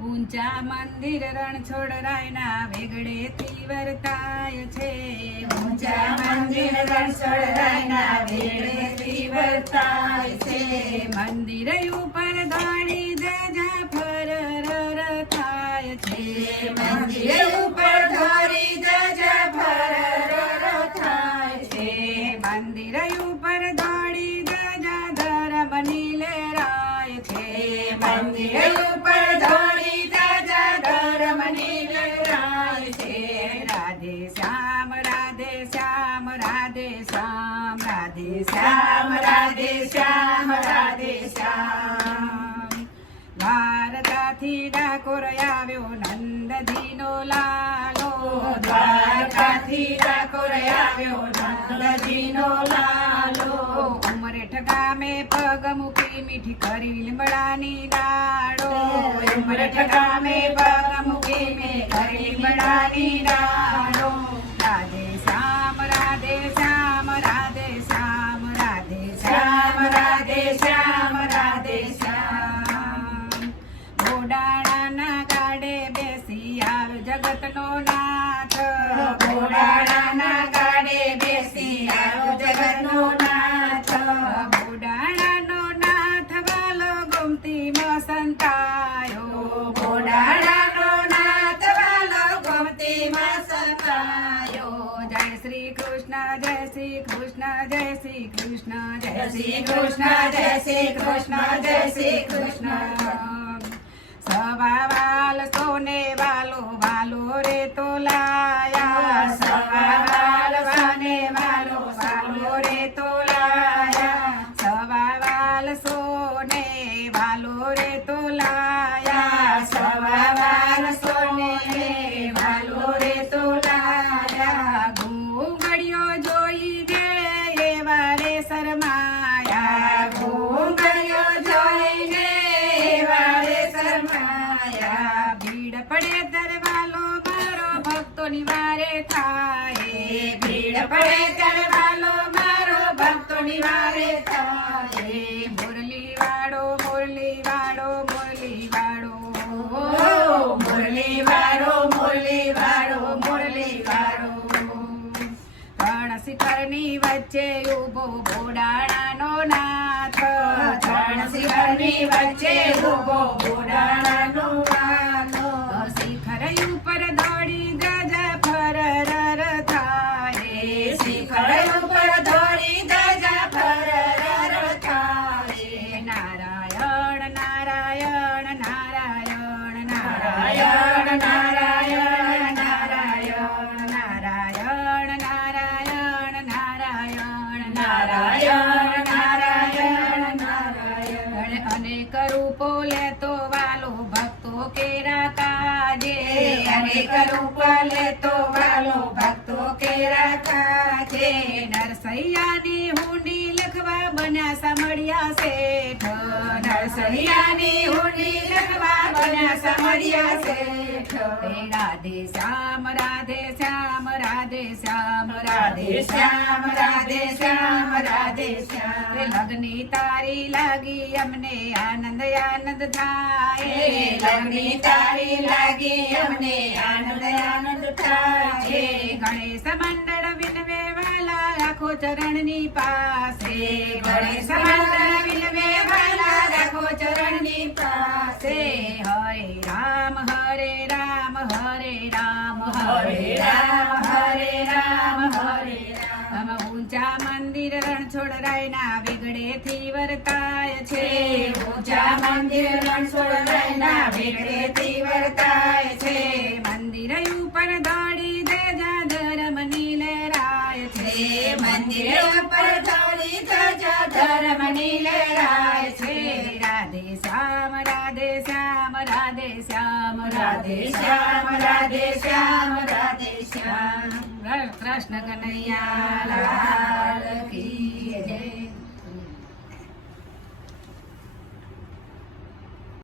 ઊંચા મંદિર રણ છોડ રાયના વેગળેથી વર્તાય છે ઊંચા મંદિર રણછોડ રાયના વેળેથી વર્તાય છે. મંદિર ઉપર ધાણી ધજા ફર થાય છે મંદિર ઉપર ધાણી ધજા ફર થાય છે. મંદિર ઉપર રાધે શ્યામ આવ્યો નંદજીનો લાલો દ્વારકાથી આવ્યો નંદજીનો લાલો ઉમરેઠ ગામે પગ મીઠી કરી લીમડાની ડાળો ઉમરઠ ગામે લીમડાની ડાળો. રાધે શ્યામ રાધે શ્યામ રાધે શ્યામ રાધે શ્યામ રાધે શ્યામ રાધે શ્યામ ઘોડાણાના ગાડે બેસી આવ જગતનો નાથ ઘોડાણાના ગાડે બેસી આવ્યો જગતનો નાથ ઘોડાણાનો નાથ વાલો ગમતીમાં જય શ્રી કૃષ્ણ જય શ્રી કૃષ્ણ જય શ્રી કૃષ્ણ જય શ્રી કૃષ્ણ જય શ્રી કૃષ્ણ જય શ્રી કૃષ્ણ. સવા વાલ સોને વાલો વાલો રે તો લાયા. સવા વાલ સોને વાલો વાલો રે તો લાયા. સવા વાલ સોને વાલો રે તો લાયા. સવા વાલ સોને પડે દરવાલો મારો ભક્તોની વારે થાય ભીડ પડે દરવાલો વાલો મારો ભક્તોની મારે થાય. મુરલી વાળો મુરલી વાળો મુરલી વાળો મુરલી વાળો, મુરલી વાળો, મુરલી વાળો. શિખરની વચ્ચે ઊભો ઘોડાણાનો નાથ ત્રણ શિખરની વચ્ચે ઊભો ઘોડાણાનો લેતો વાલો ભક્તો કેરા કાજે. નરસૈયાની હુંડી લખવા બન્યા સમળિયા શેઠ નરસૈયાની હુંડી લખવા બન્યા સમળિયા શેઠ. રાધે શ્યામ રાધે શ્યામ રાધે શ્યામ રાધે શ્યામ, રાધે શ્યામ, રાધે શ્યામ. લગ્ની તારી લાગી અમને આનંદ આનંદ થાય લગની તારી લાગી અમને આનંદ આનંદ થાય. ગણેશ મંડળ વિનવે વાલા રાખો ચરણની પાસે ગણેશ મંડળ વિનવે વાલા રાખો ચરણની પાસે. મંદિર રણછોડ રાયના વેગળેથી વર્તાય છે ઊંચા મંદિર રણછોડ રાયના વેગળેથી વર્તાય છે. મંદિર ઉપર દોડી ધજા ધર્મની લહેરાય છે મંદિર ઉપર ધોળી ધજા ધર્મની લહેરાય છે. રાધે શ્યામ રાધે શ્યામ રાધે શ્યામ રાધે શ્યામ, રાધે શ્યામ, રાધે શ્યામ. કૃષ્ણ કનૈયા લાલ